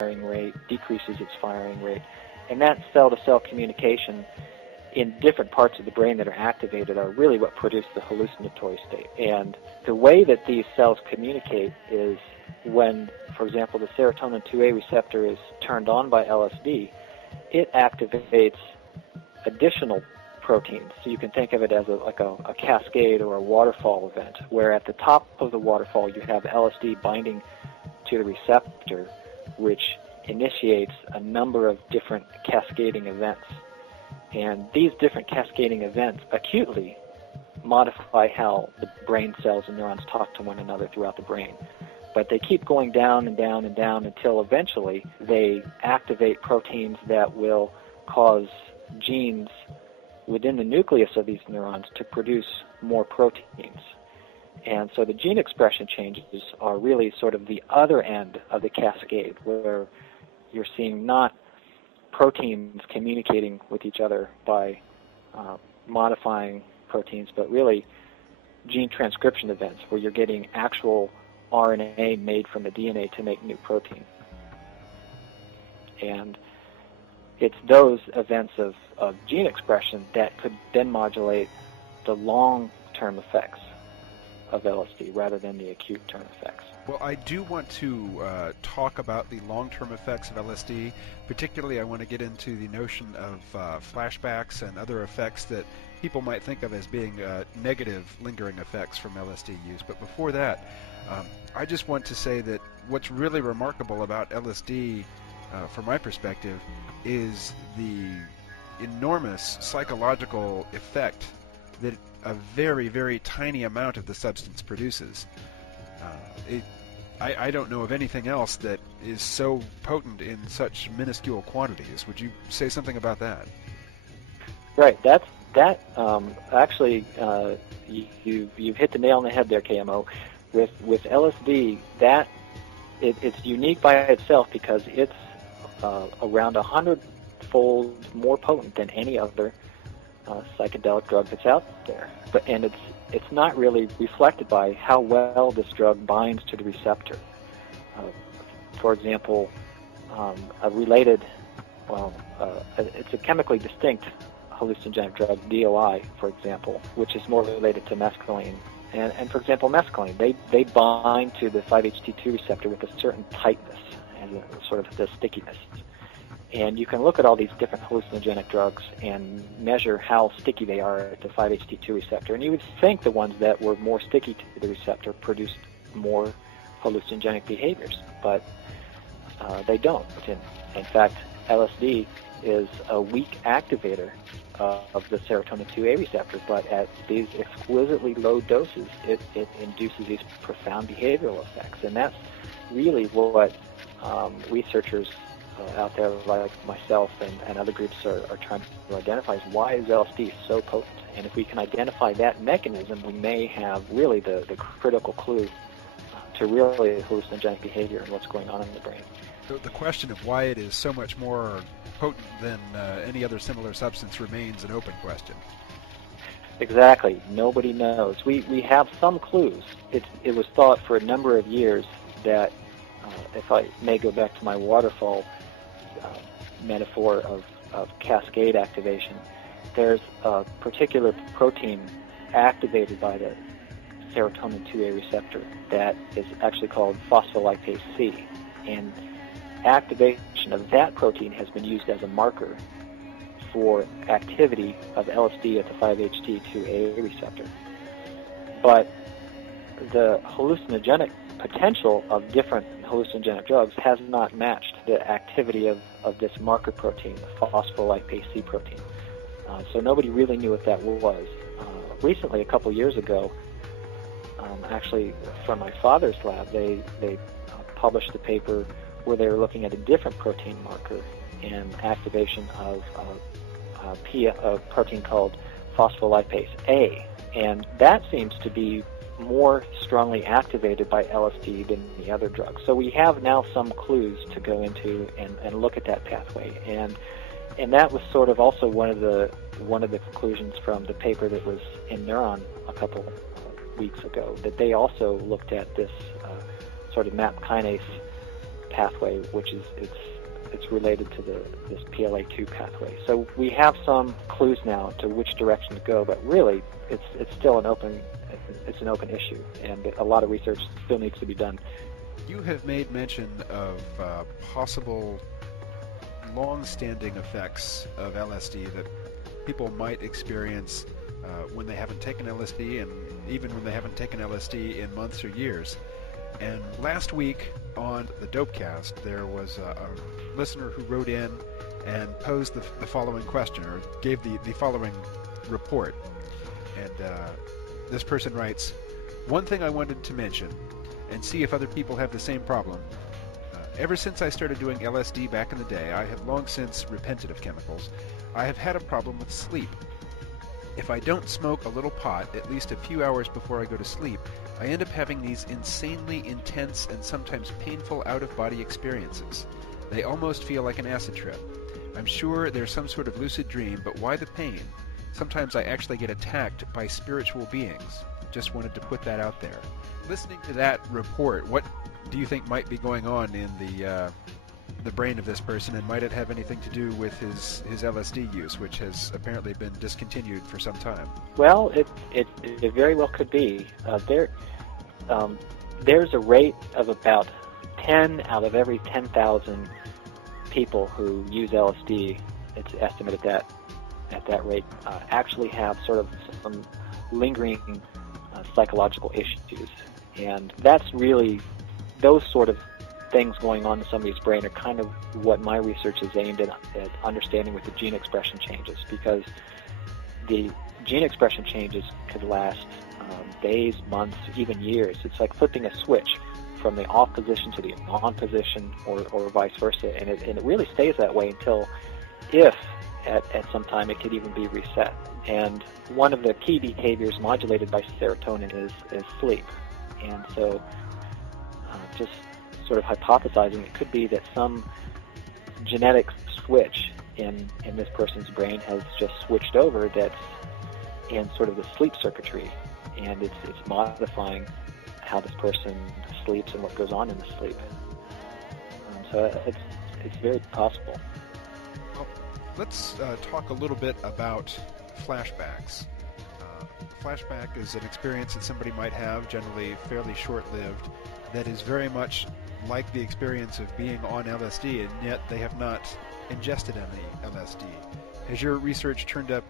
firing rate, decreases its firing rate. And that cell-to-cell communication in different parts of the brain that are activated are really what produce the hallucinatory state. And the way that these cells communicate is when, for example, the serotonin 2A receptor is turned on by LSD, it activates additional proteins. So you can think of it as a cascade or a waterfall event, where at the top of the waterfall you have LSD binding to the receptor, which initiates a number of different cascading events. And these different cascading events acutely modify how the brain cells and neurons talk to one another throughout the brain. But they keep going down and down and down until eventually they activate proteins that will cause genes within the nucleus of these neurons to produce more proteins. And so the gene expression changes are really sort of the other end of the cascade, where you're seeing not proteins communicating with each other by modifying proteins, but really gene transcription events, where you're getting actual RNA made from the DNA to make new protein. And it's those events of gene expression that could then modulate the long-term effects of LSD rather than the acute term effects. Well, I do want to talk about the long-term effects of LSD. Particularly, I want to get into the notion of flashbacks and other effects that people might think of as being negative lingering effects from LSD use. But before that, I just want to say that what's really remarkable about LSD, from my perspective, is the enormous psychological effect that a very, very tiny amount of the substance produces. I don't know of anything else that is so potent in such minuscule quantities. Would you say something about that? Right. Actually, you've hit the nail on the head there, KMO. With LSD, it's unique by itself because it's around 100-fold more potent than any other psychedelic drug that's out there. And it's not really reflected by how well this drug binds to the receptor. For example, it's a chemically distinct hallucinogenic drug, DOI, for example, which is more related to mescaline. And for example, mescaline, they bind to the 5-HT2 receptor with a certain tightness and sort of the stickiness. And you can look at all these different hallucinogenic drugs and measure how sticky they are at the 5-HT2 receptor. And you would think the ones that were more sticky to the receptor produced more hallucinogenic behaviors, but they don't. In fact, LSD is a weak activator of the serotonin 2A receptor, but at these exquisitely low doses, it induces these profound behavioral effects. And that's really what researchers out there like myself and other groups are trying to identify is why is LSD so potent. And if we can identify that mechanism, we may have really the critical clue to really hallucinogenic behavior and what's going on in the brain. The question of why it is so much more potent than any other similar substance remains an open question. Exactly. Nobody knows. We have some clues. It was thought for a number of years that, if I may go back to my waterfall metaphor of cascade activation, there's a particular protein activated by the serotonin 2A receptor that is actually called phospholipase C. And activation of that protein has been used as a marker for activity of LSD at the 5-HT2A receptor. But the hallucinogenic potential of different hallucinogenic drugs has not matched the activity of this marker protein, the phospholipase C protein. So nobody really knew what that was. Recently, a couple years ago, actually from my father's lab, they published a paper where they were looking at a different protein marker and activation of a protein called phospholipase A. And that seems to be more strongly activated by LSD than the other drugs. So we have now some clues to go into and look at that pathway. And that was sort of also one of the conclusions from the paper that was in Neuron a couple weeks ago, that they also looked at this sort of MAP kinase pathway, which is it's related to this PLA2 pathway. So we have some clues now to which direction to go, but really it's still an open issue, and a lot of research still needs to be done. You have made mention of possible long-standing effects of LSD that people might experience when they haven't taken LSD, and even when they haven't taken LSD in months or years. And last week on the Dopecast, there was a listener who wrote in and posed the following question, or gave the following report. And this person writes, "One thing I wanted to mention, and see if other people have the same problem. Ever since I started doing LSD back in the day, I have long since repented of chemicals. I have had a problem with sleep. If I don't smoke a little pot at least a few hours before I go to sleep, I end up having these insanely intense and sometimes painful out-of-body experiences. They almost feel like an acid trip. I'm sure there's some sort of lucid dream, but why the pain? Sometimes I actually get attacked by spiritual beings. Just wanted to put that out there." Listening to that report, what do you think might be going on in the brain of this person, and might it have anything to do with his LSD use, which has apparently been discontinued for some time? Well, it very well could be. There's a rate of about 10 out of every 10,000 people who use LSD. It's estimated at that rate actually have sort of some lingering psychological issues, and that's really those sort of things going on in somebody's brain are kind of what my research is aimed at understanding with the gene expression changes, because the gene expression changes could last days, months, even years. It's like flipping a switch from the off position to the on position, or vice versa, and it really stays that way until, if at some time, it could even be reset. And one of the key behaviors modulated by serotonin is sleep. And so just sort of hypothesizing, it could be that some genetic switch in this person's brain has just switched over that's in sort of the sleep circuitry, and it's modifying how this person sleeps and what goes on in the sleep. So it's very possible. Well, let's talk a little bit about flashbacks. Flashback is an experience that somebody might have, generally fairly short-lived, that is very much like the experience of being on LSD, and yet they have not ingested any LSD. Has your research turned up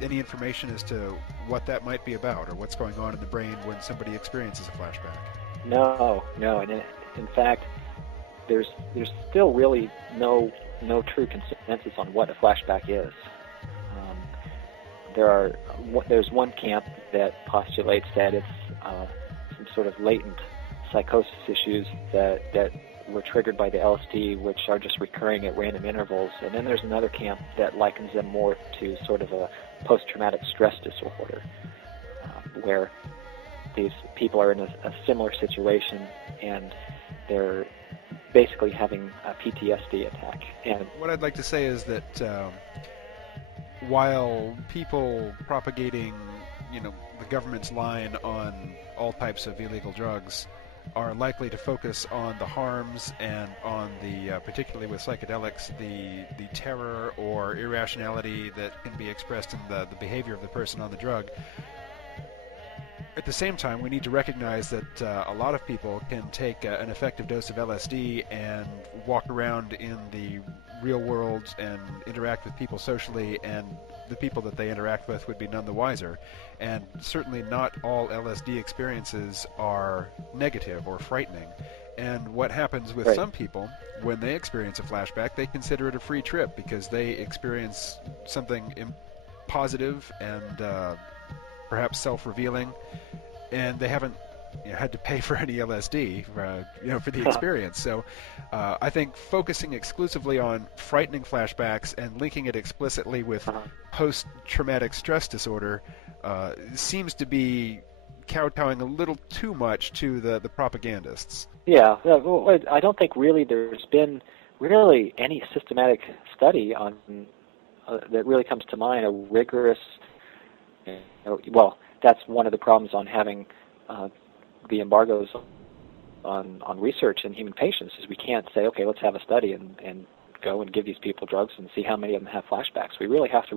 any information as to what that might be about, or what's going on in the brain when somebody experiences a flashback? No, and in fact, there's still really no true consensus on what a flashback is. There's one camp that postulates that it's some sort of latent psychosis issues that were triggered by the LSD, which are just recurring at random intervals. And then there's another camp that likens them more to sort of a post-traumatic stress disorder, where these people are in a similar situation and they're basically having a PTSD attack. And what I'd like to say is that while people propagating, the government's line on all types of illegal drugs are likely to focus on the harms and on the, particularly with psychedelics, the terror or irrationality that can be expressed in the behavior of the person on the drug, at the same time, we need to recognize that a lot of people can take an effective dose of LSD and walk around in the real world and interact with people socially, and the people that they interact with would be none the wiser. And certainly not all LSD experiences are negative or frightening. And what happens with some people, when they experience a flashback, they consider it a free trip because they experience something positive and perhaps self-revealing, and they haven't had to pay for any LSD for the experience. So I think focusing exclusively on frightening flashbacks and linking it explicitly with post-traumatic stress disorder seems to be kowtowing a little too much to the propagandists. Yeah, well, I don't think really there's been really any systematic study on that really comes to mind, a rigorous. Well, that's one of the problems on having the embargoes on research in human patients is we can't say, okay, let's have a study and go and give these people drugs and see how many of them have flashbacks. We really have to